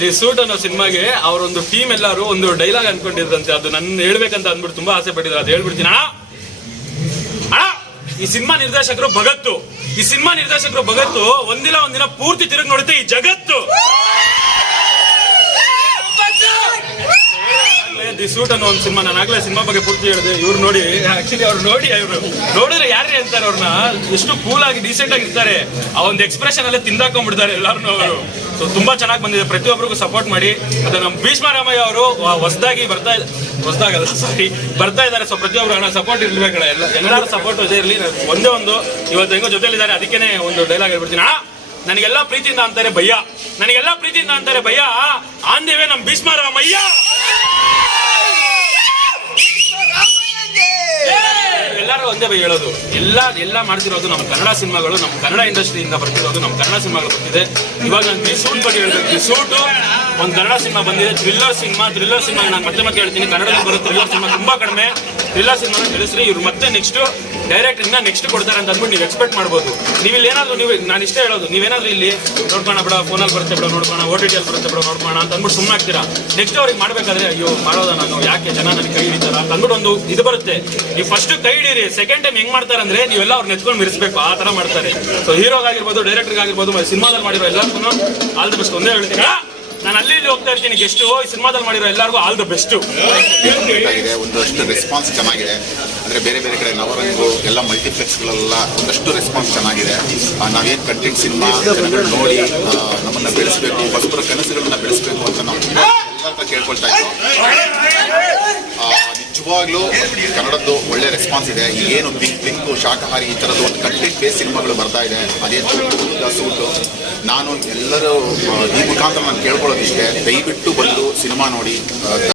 The suit ಅನ್ನೋ ಸಿನಿಮಾಗೆ ಅವರೊಂದು ಟೀಮ್ ಎಲ್ಲರೂ ಒಂದು ಡೈಲಾಗ್ ಅನ್ಕೊಂಡಿದ್ರಂತೆ. ಅದು ನನ್ನ ಹೇಳ್ಬೇಕಂತ ಅಂದ್ಬಿಟ್ಟು ತುಂಬಾ ಆಸೆ ಪಟ್ಟಿದ್ರು. ಅದು ಹೇಳ್ಬಿಡ್ತೀನಿ. ಈ ಸಿನಿಮಾ ನಿರ್ದೇಶಕರು ಭಗತ್ತು ಈ ಸಿನಿಮಾ ನಿರ್ದೇಶಕರು ಭಗತ್ತು ಒಂದಿನ ಒಂದಿನ ಪೂರ್ತಿ ತಿರುಗಿ ನೋಡುತ್ತೆ ಈ ಜಗತ್ತು. ದಿ ಸೂಟ್ ಅನ್ನೋ ಒಂದು ಸಿನಿಮಾ, ನಾನು ಆಗಲೇ ಸಿನಿಮಾ ಬಗ್ಗೆ ಪೂರ್ತಿ ಹೇಳಿದೆ. ಇವ್ರು ನೋಡಿ ಆಕ್ಚುಲಿ ಅವ್ರು ನೋಡಿ, ಇವರು ನೋಡಿದ್ರೆ ಯಾರೇ ಅಂತಾರೆ ಅವ್ರನ್ನ? ಎಷ್ಟು ಕೂಲ್ ಆಗಿ ಡೀಸೆಂಟ್ ಆಗಿ ಇರ್ತಾರೆ. ಆ ಒಂದು ಎಕ್ಸ್ಪ್ರೆಷನ್ ಅಲ್ಲೇ ತಿಂದಾಕೊಂಡ್ಬಿಡ್ತಾರೆ ಎಲ್ಲಾರು ಅವರು. ಸೊ ತುಂಬಾ ಚೆನ್ನಾಗಿ ಬಂದಿದೆ. ಪ್ರತಿಯೊಬ್ಬರಿಗೂ ಸಪೋರ್ಟ್ ಮಾಡಿ. ಮತ್ತೆ ನಮ್ಮ ಭೀಷ್ಮರಾಮಯ್ಯ ಅವರು ಹೊಸದಾಗಿ ಬರ್ತಾ ಹೊಸದಾಗಲ್ಲ ಸಾರಿ ಬರ್ತಾ ಇದ್ದಾರೆ. ಸೊ ಪ್ರತಿಯೊಬ್ಬರು ಹಣ ಸಪೋರ್ಟ್ ಇರ್ಬೇಕಲ್ಲ ಎಲ್ಲ ಎಲ್ಲರ ಸಪೋರ್ಟ್ ಜೊತೆ ಇರಲಿ. ಒಂದೇ ಒಂದು. ಇವತ್ತು ಹೆಂಗೋ ಜೊತೆಲಿದ್ದಾರೆ. ಅದಕ್ಕೇನೆ ಒಂದು ಡೈಲಾಗ್ ಹೇಳ್ಬಿಡ್ತೀನಿ. ನನಗೆಲ್ಲ ಪ್ರೀತಿಯಿಂದ ಅಂತಾರೆ ಭಯ್ಯ. ನನಗೆಲ್ಲ ಪ್ರೀತಿಯಿಂದ ಅಂತಾರೆ ಭಯ್ಯ. ಆಂದಿವೆ ನಮ್ಮ ಭೀಷ್ಮರಾಮಯ್ಯ. ಒಂದೇ ಬೈ ಹೇಳೋದು. ಎಲ್ಲ ಎಲ್ಲ ಮಾಡ್ತಿರೋದು ನಮ್ಮ ಕನ್ನಡ ಸಿನಿಮಾಗಳು, ನಮ್ಮ ಕನ್ನಡ ಇಂಡಸ್ಟ್ರಿಯಿಂದ ಬರ್ತಿರೋದು ನಮ್ಮ ಕನ್ನಡ ಸಿನಿಮಾಗಳು ಬರ್ತಿದೆ. ಇವಾಗ ನಾನು ಸೂಟ್ ಬಗ್ಗೆ ಹೇಳ್ಬೇಕು. ಮಿಸೂಟು ಒಂದು ಕನ್ನಡ ಸಿನಿಮಾ ಬಂದಿದೆ. ಥ್ರಿಲ್ಲರ್ ಸಿನಿಮಾ ಥ್ರಿಲ್ಲರ್ ಸಿನಿಮಾ ನಾನು ಮತ್ತೆ ಮತ್ತೆ ಹೇಳ್ತೀನಿ. ಕನ್ನಡದಲ್ಲಿ ಬರೋ ಥ್ರಿಲ್ಲರ್ ಸಿನಿಮಾ ತುಂಬ ಕಡಿಮೆ. ಥ್ರಿಲ್ಲರ್ ಸಿನಿಮಾನ ತಿಳಿಸ್ರಿ. ಇವ್ರು ಮತ್ತೆ ನೆಕ್ಸ್ಟ್ ಡೈರೆಕ್ಟ್ ಇನ್ನ ನೆಕ್ಸ್ಟ್ ಕೊಡ್ತಾರೆ ಅಂತ ಅಂದ್ಬಿಟ್ಟು ನೀವು ಎಕ್ಸ್ಪೆಕ್ಟ್ ಮಾಡ್ಬೋದು. ನೀವು ಇಲ್ಲಿ ಏನಾದ್ರು ನೀವು ನಾನು ಇಷ್ಟೇ ಹೇಳೋದು ನೀವೇನಾದ್ರೂ ಇಲ್ಲಿ ನೋಡ್ಕೋಣ ಬಿಡ ಫೋನಲ್ಲಿ ಬರುತ್ತೆ ಬಿಡ ನೋಡ್ಕೋಣ ಓ ಟಿ ಟಿಯಲ್ಲಿ ಬರುತ್ತೆ ಬಿಡ ನೋಡ್ಕೋಣ ಅಂತ ಅಂದ್ಬಿಟ್ಟು ಸುಮ್ಮನೆ ಆಗ್ತೀರಾ? ನೆಕ್ಸ್ಟ್ ಅವ್ರಿಗೆ ಮಾಡ್ಬೇಕಾದ್ರೆ ಅಯ್ಯೋ ಮಾಡೋದ ನಾನು? ಯಾಕೆ ಜನ ನನಗೆ ಕೈ ಹಿಡಿತಾರ? ಅಂತ ಅಂದ್ಬಿಟ್ಟು ಒಂದು ಇದು ಬರುತ್ತೆ. ನೀವು ಫಸ್ಟ್ ಕೈ ಹಿಡೀರಿ ಸೆಕೆಂಡ್ ಟೈಮ್ ಹೆಂಗ್ ಮಾಡ್ತಾರೆ ಅಂದ್ರೆ ನೀವೆಲ್ಲ ಅವ್ರು ನೆಚ್ಕೊಂಡು ಮಿರಿಸ್ಬೇಕು ಆ ತರ ಮಾಡ್ತಾರೆ. ಸೊ ಹೀರೋಗಾಗಿರ್ಬೋದು ಡೈರೆಕ್ಟರ್ ಆಗಿರ್ಬೋದು ಮತ್ತೆ ಸಿನಿಮಾದಲ್ಲಿ ಮಾಡಿರೋ ಎಲ್ಲರೂ ಆಲ್ ದ ಬೆಸ್ಟ್ ಒಂದೇ ಹೇಳ್ತೀನಿ ಆ, ನಾನು ಅಲ್ಲಿ ಇಲ್ಲಿ ಹೋಗ್ತಾ ಇರ್ತೀನಿ. ಗೆಸ್ಟ್ ಈ ಸಿನಿಮಾದಲ್ಲಿ ಮಾಡಿರೋ ಎಲ್ಲರಿಗೂ ಆಲ್ ದ ಬೆಸ್ಟ್ ಆಗಿದೆ ಒಂದಷ್ಟು ರೆಸ್ಪಾನ್ಸ್ ಚೆನ್ನಾಗಿದೆ. ಅಂದ್ರೆ ಬೇರೆ ಬೇರೆ ಕಡೆ ನವರಂಗು, ಎಲ್ಲ ಮಲ್ಟಿಪ್ಲೆಕ್ಸ್ಗಳೆಲ್ಲ ಒಂದಷ್ಟು ರೆಸ್ಪಾನ್ಸ್ ಚೆನ್ನಾಗಿದೆ. ನಾವೇನ್ ಕಂಟೆಂಟ್ ಸಿನಿಮಾ ಜನಗಳು ನೋಡಿ ನಮ್ಮನ್ನ ಬೆಳೆಸಬೇಕು ಹೊಸಬರ ಕನಸುಗಳನ್ನ ಬೆಳೆಸಬೇಕು ಅಂತ ನಾವು ಕೇಳ್ಕೊಳ್ತಾ ಇದ್ದೀವಿ ನಿಜವಾಗ್ಲೂ ಕನ್ನಡದ್ದು ರೆಸ್ಪಾನ್ಸ್ ಇದೆ. ಏನು ಬಿಗ್ ಬಿಂಕು ಶಾಖಾಹಾರಿ ಈ ಥರದ ಒಂದು ಕಂಟೆಂಟ್ ಬೇಸ್ ಸಿನಿಮಾಗಳು ಬರ್ತಾ ಇದೆ. ಅದೇ ಸೂಟು ನಾನು ಎಲ್ಲರೂ ಈ ಮುಖಾಂತರ ನಾನು ಕೇಳ್ಕೊಳ್ಳೋದಿಷ್ಟೇ. ದಯವಿಟ್ಟು ಬಂದು ಸಿನಿಮಾ ನೋಡಿ.